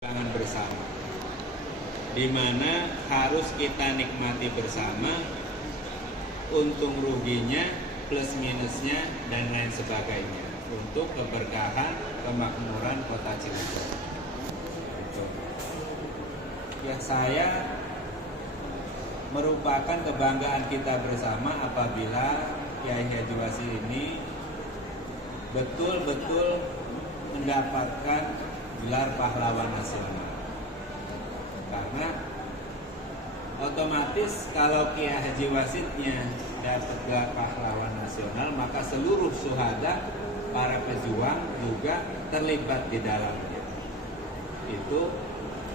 Perjuangan bersama, di mana harus kita nikmati bersama untung ruginya, plus minusnya, dan lain sebagainya untuk keberkahan kemakmuran kota Cilegon. Ya, saya merupakan kebanggaan kita bersama apabila Kiai Haji Wasit ini betul-betul mendapatkan gelar pahlawan nasional. Karena otomatis kalau Kiai Haji Wasitnya dapat gelar pahlawan nasional, maka seluruh syuhada, para pejuang juga terlibat di dalamnya. Itu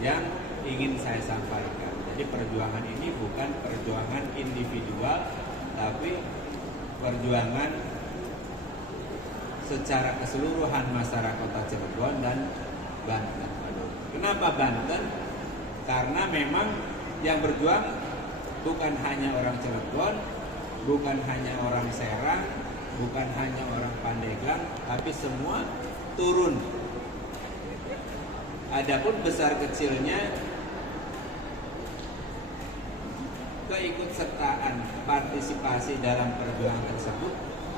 yang ingin saya sampaikan. Jadi perjuangan ini bukan perjuangan individual, tapi perjuangan secara keseluruhan masyarakat kota Cilegon dan Banten. Kenapa Banten? Karena memang yang berjuang bukan hanya orang Cilegon, bukan hanya orang Serang, bukan hanya orang Pandeglang, tapi semua turun. Adapun besar kecilnya keikutsertaan partisipasi dalam perjuangan tersebut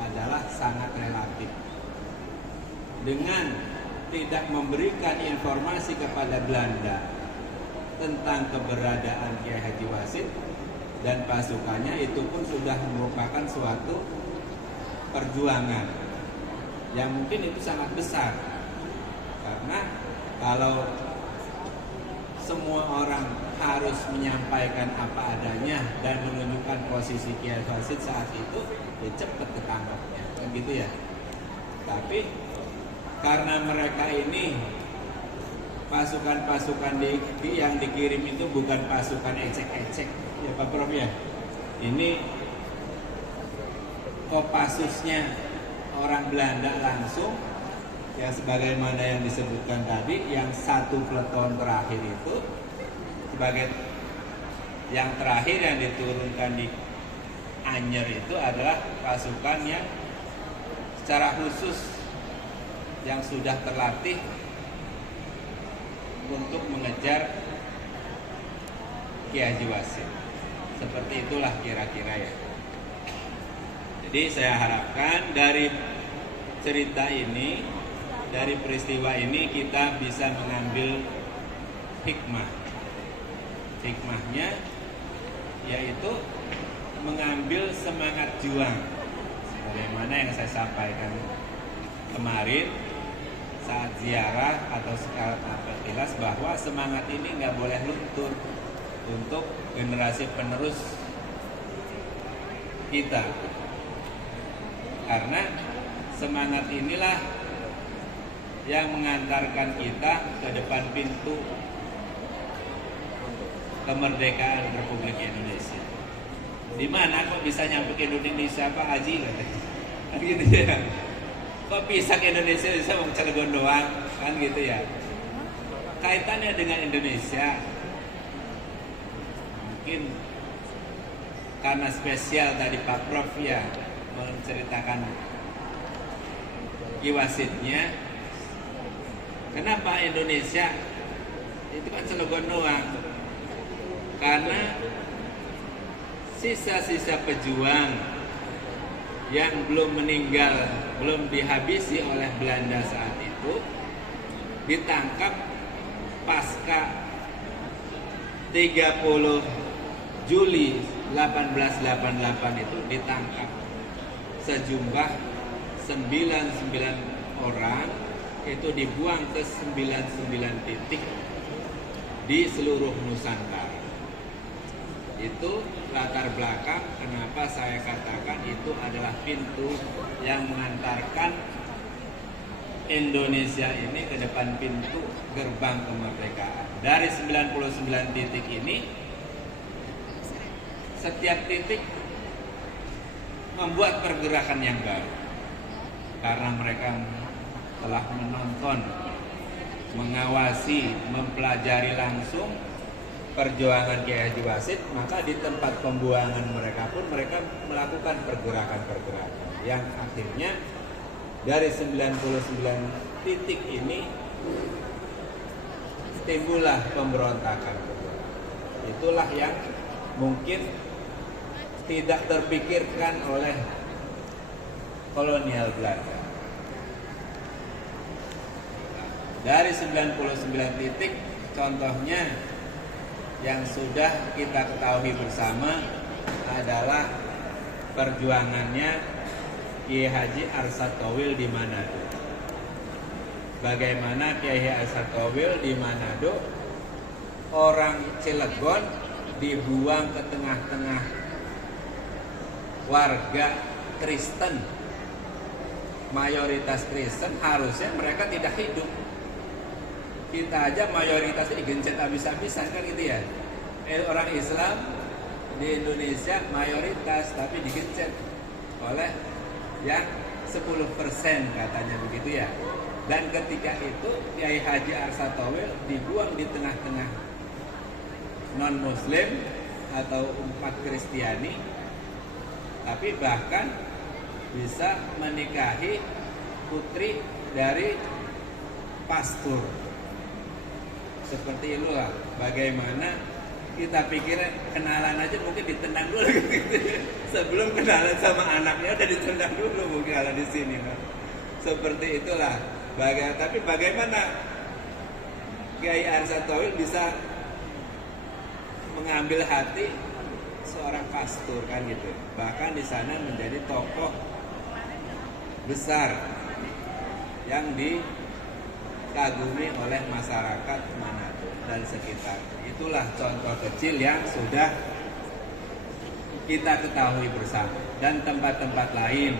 adalah sangat relatif. Dengan tidak memberikan informasi kepada Belanda tentang keberadaan Kiai Haji Wasit dan pasukannya, itu pun sudah merupakan suatu perjuangan yang mungkin itu sangat besar. Karena kalau semua orang harus menyampaikan apa adanya dan menunjukkan posisi Kiai Wasit saat itu, ya cepat ketangkapnya, kan gitu ya. Tapi karena mereka ini pasukan-pasukan yang dikirim itu bukan pasukan ecek-ecek, ya Pak Prof ya. Ini Kopassusnya orang Belanda langsung, ya sebagaimana yang disebutkan tadi, yang satu peleton terakhir itu sebagai yang terakhir yang diturunkan di Anyer itu adalah pasukan yang secara khusus yang sudah terlatih untuk mengejar Kiai Haji Wasit. Seperti itulah kira-kira ya. Jadi saya harapkan dari cerita ini, dari peristiwa ini kita bisa mengambil hikmah. Hikmahnya yaitu mengambil semangat juang. Sebagaimana yang saya sampaikan kemarin saat ziarah atau sekarang jelas bahwa semangat ini nggak boleh luntur untuk generasi penerus kita. Karena semangat inilah yang mengantarkan kita ke depan pintu kemerdekaan Republik Indonesia. Di mana kok bisa nyampe ke Indonesia Pak Haji? Kan gitu ya. Kok bisa ke Indonesia bisa mau Cilegon doang? Kan gitu ya. Kaitannya dengan Indonesia mungkin karena spesial tadi Pak Prof ya menceritakan Kiai Wasitnya. Kenapa Indonesia? Itu kan Cilegon doang. Karena sisa-sisa pejuang yang belum meninggal, belum dihabisi oleh Belanda saat itu, ditangkap pasca 30 Juli 1888 itu ditangkap sejumlah 99 orang, itu dibuang ke 99 titik di seluruh Nusantara. Itu latar belakang kenapa saya katakan itu adalah pintu yang mengantarkan Indonesia ini ke depan pintu gerbang kemerdekaan. Dari 99 titik ini, setiap titik membuat pergerakan yang baru. Karena mereka telah menonton, mengawasi, mempelajari langsung perjuangan Kiai Haji Wasit, maka di tempat pembuangan mereka pun mereka melakukan pergerakan-pergerakan yang akhirnya dari 99 titik ini timbullah pemberontakan. Itulah yang mungkin tidak terpikirkan oleh kolonial Belanda. Dari 99 titik, contohnya yang sudah kita ketahui bersama adalah perjuangannya Kiai Haji Arsyad Tauhil di Manado. Bagaimana Kiai Haji Arsyad Tauhil di Manado, orang Cilegon dibuang ke tengah-tengah warga Kristen, mayoritas Kristen, harusnya mereka tidak hidup. Kita aja mayoritasnya digencet habis-habisan kan gitu ya. Orang Islam di Indonesia mayoritas tapi digencet oleh yang 10% katanya begitu ya. Dan ketika itu Kiai Haji Arsyad Tauhil dibuang di tengah-tengah non-Muslim atau umat Kristiani, tapi bahkan bisa menikahi putri dari pastor. Seperti itulah bagaimana kita pikir kenalan aja mungkin ditendang dulu gitu. Sebelum kenalan sama anaknya udah ditendang dulu mungkin kalau di sini. Seperti itulah. Tapi bagaimana Kiai Arsyad Tauhil bisa mengambil hati seorang pastor kan gitu. Bahkan di sana menjadi tokoh besar yang dikagumi oleh masyarakat Manado dan sekitar. Itulah contoh kecil yang sudah kita ketahui bersama. Dan tempat-tempat lain,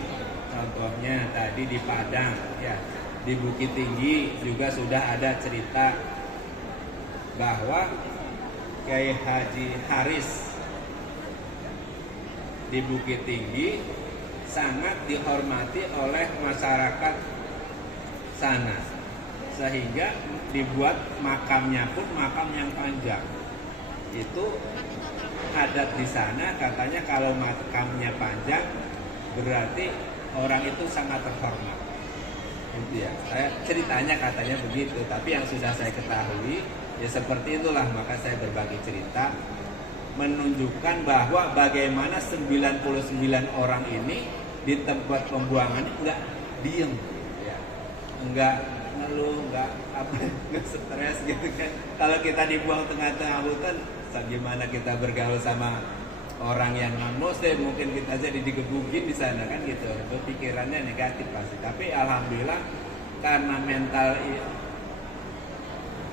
contohnya tadi di Padang, ya, di Bukit Tinggi juga sudah ada cerita bahwa Kiai Haji Haris di Bukit Tinggi sangat dihormati oleh masyarakat sana, sehingga dibuat makamnya pun makam yang panjang. Itu adat di sana, katanya kalau makamnya panjang berarti orang itu sangat terhormat. Gitu ya. Ceritanya katanya begitu, tapi yang sudah saya ketahui ya seperti itulah, maka saya berbagi cerita menunjukkan bahwa bagaimana 99 orang ini di tempat pembuangan enggak diem ya. Enggak ngeluh, enggak stres gitu kan. Kalau kita dibuang tengah-tengah hutan, gimana kita bergaul sama orang yang non-muslim, mungkin kita jadi digebukin di sana kan gitu. Pikirannya negatif pasti. Tapi alhamdulillah karena mental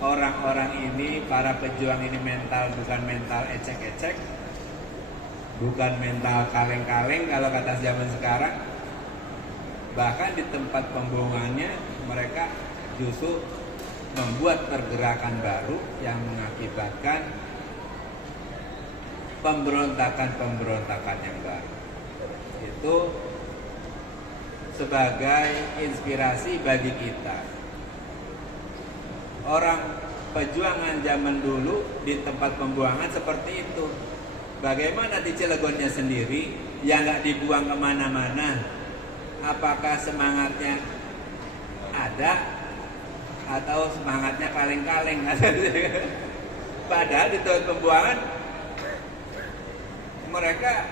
orang-orang ini, para pejuang ini mental bukan mental ecek-ecek, bukan mental kaleng-kaleng kalau kata zaman sekarang. Bahkan di tempat pembuangannya mereka justru membuat pergerakan baru yang mengakibatkan pemberontakan yang baru. Itu sebagai inspirasi bagi kita. Orang perjuangan zaman dulu di tempat pembuangan seperti itu. Bagaimana di Cilegonnya sendiri yang nggak dibuang kemana-mana? Apakah semangatnya ada atau semangatnya kaleng-kaleng? Padahal di tempat pembuangan mereka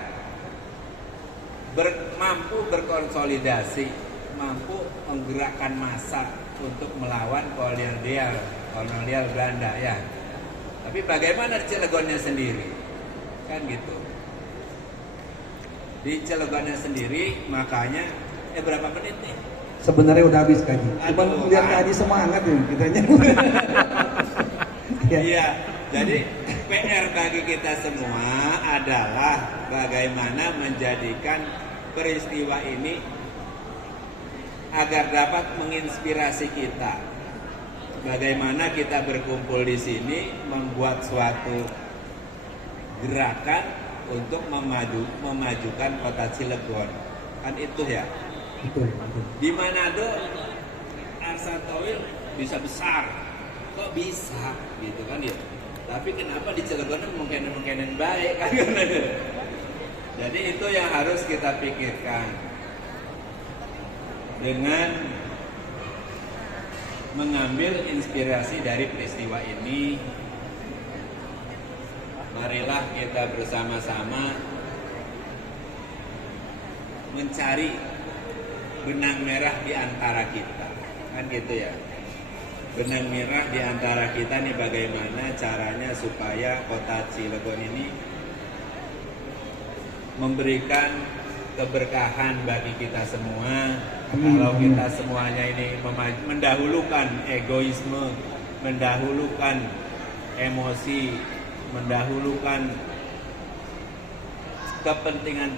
mampu berkonsolidasi, mampu menggerakkan massa untuk melawan kolonial Belanda ya. Tapi bagaimana di Cilegonnya sendiri? Kan gitu. Di Cilegonnya sendiri makanya berapa menit nih? Sebenarnya udah habis Kaji. Cuma lihat Kaji semangat nih kitanya. Iya. Jadi PR bagi kita semua adalah bagaimana menjadikan peristiwa ini agar dapat menginspirasi kita. Bagaimana kita berkumpul di sini membuat suatu gerakan untuk memajukan kota Cilegon. Kan itu ya. Betul. Di Manado Arsyad Tauhil bisa besar. Kok bisa gitu kan ya? Tapi kenapa di Cilegon mungkin baik kan? Jadi itu yang harus kita pikirkan. Dengan mengambil inspirasi dari peristiwa ini, marilah kita bersama-sama mencari benang merah di antara kita. Kan gitu ya. Benang merah di antara kita nih, bagaimana caranya supaya kota Cilegon ini memberikan keberkahan bagi kita semua. Kalau kita semuanya ini mendahulukan egoisme, mendahulukan emosi, mendahulukan kepentingan